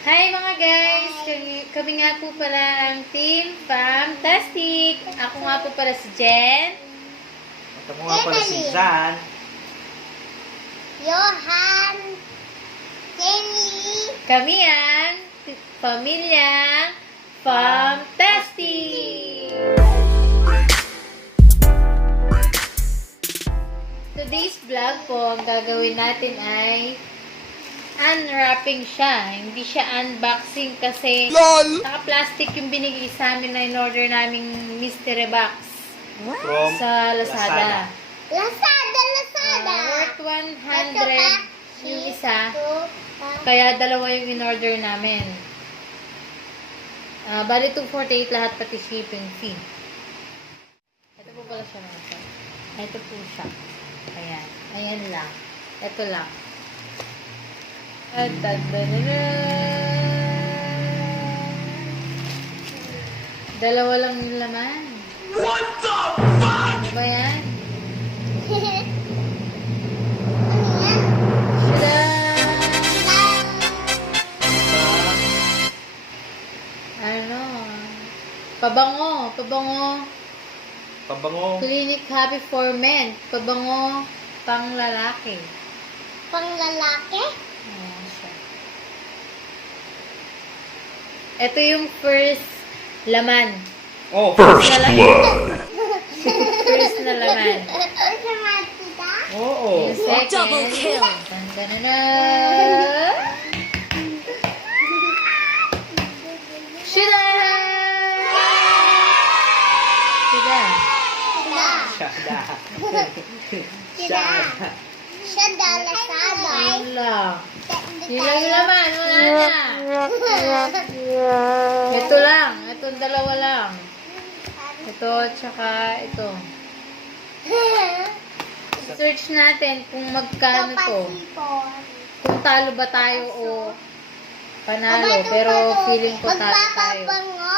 Hi mga guys! Kami nga po pala ang Team Fantastic. Ako nga po pala si Jen. Ito mo nga pala si Zan. Johan, Jenny, Kami ang Pamilyang Fantastic! Today's vlog po, ang gagawin natin ay unwrapping siya. Hindi siya unboxing kasi naka-plastic yung binigay sa amin na in-order naming mystery box From sa Lazada. Lazada. Worth 100 yung isa. Kaya dalawa yung in-order namin. Bali 248 lahat pati shipping fee. Ito po pala siya mga sir. Ito po siya. Ayan. Ayan lang. Ito lang. Dalawa lang yung laman. What the fuck? Ano ba yan? Ano yan? Tada! Ano? Pabango. Pabango. Pabango. Clinic Happy for Men. Pabango pang lalaki. Pang lalaki? Ayan siya. Ito yung first laman. Oh, First blood. First na laman. Oo. Yung second. Double kill. Tantanana. Shida! Shida. Shada. Sida. Sida, Lazada. Yun lang. Yun lang yung laman. Wala na. Ito lang. Itong dalawa lang. Ito, tsaka ito. Search natin kung magkano to. Kung talo ba tayo o panalo. Pero feeling ko talo tayo. Magpapabango?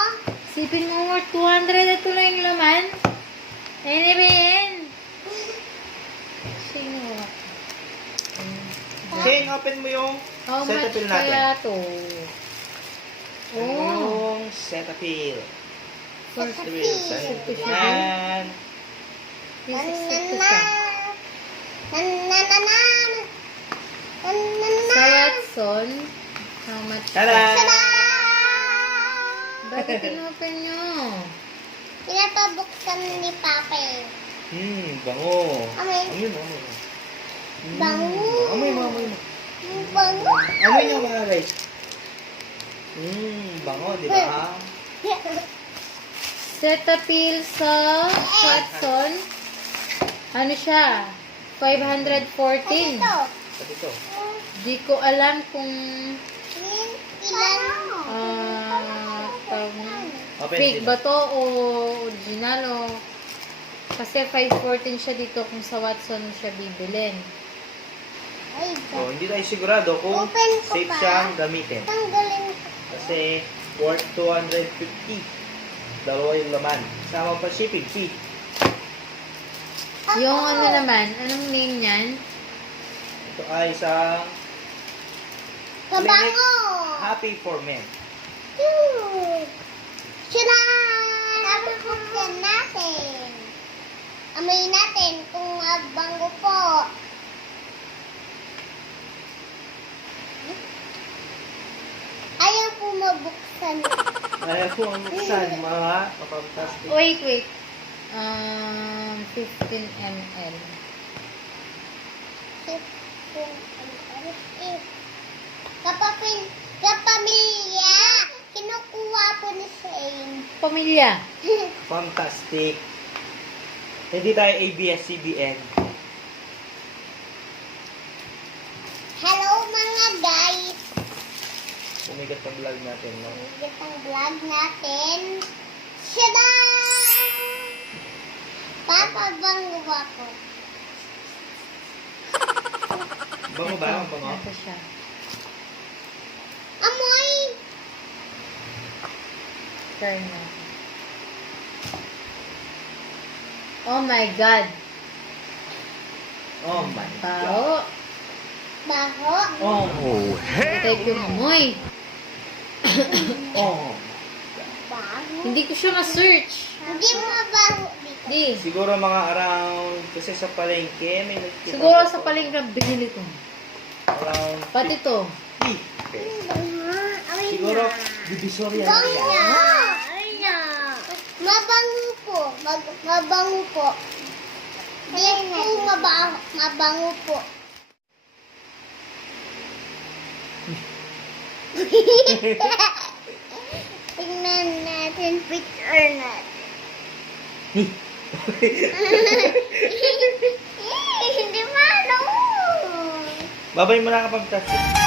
Sipin mo worth 200. Ito lang yung laman. Ayun. Sino? Shane, open mo yung How much Cetaphil natin. kaya to? Yung Cetaphil. First Cetaphil. Yan. Sa Watson, how much? Tada! Bakit in-open nyo? Pinapabuksan ni Papa eh. Bango. Amoy. Amoy mo, amoy mo. Bango. Amoy mo, amoy mo. Bango. Amoy nyo mga guys. Bango, di ba? Cetaphil sa Watson. Ano siya? 514. Ito. Pati ito. Di ko alam kung Ilan? Open fake din. ba to o original o kasi 514 siya dito kung sa Watson siya bibilin. Ay, So, hindi tayo sigurado kung Open ko safe pa. siyang gamitin. tanggalin ko. Kasi worth 250. Dalawa yung laman. Sama pa shipping fee. Yung ano naman, anong name niyan? Ito ay isang Kabango. Happy for Men. Sila! Dapat buksan natin. Amoy natin kung bango po. Ayaw po mabuksan. Kaya po ang buksan, mga kapamtastic. Wait. 15 ml. Kapamilya! Kinukuha po ni Shane. Pamilya. Fantastic. Hindi tayo ABS-CBN. Hello mga guys! Pumigat ang vlog natin, no? Ulit ang vlog natin. Shada! Papabango ako. Bango ba? Ang bango? Ito siya. Amoy! Turn natin. Oh my God. Oh my God. Tao. Baho. Oh. Type yung amoy. Oh. Bago. Hindi ko siya ma-search. Hindi mo mabaho dito. Di. Siguro mga around, kasi sa palengke, may nagkita. Siguro sa palengke binili ko. Around Pati to. 50 pesos. Ay Siguro, na. divisoria Bango na yan. na. Ay na. Mabango po. Mabango po. Di po mabango po. Tingnan natin picture natin. Hindi malo. Babay mo na kapag touch.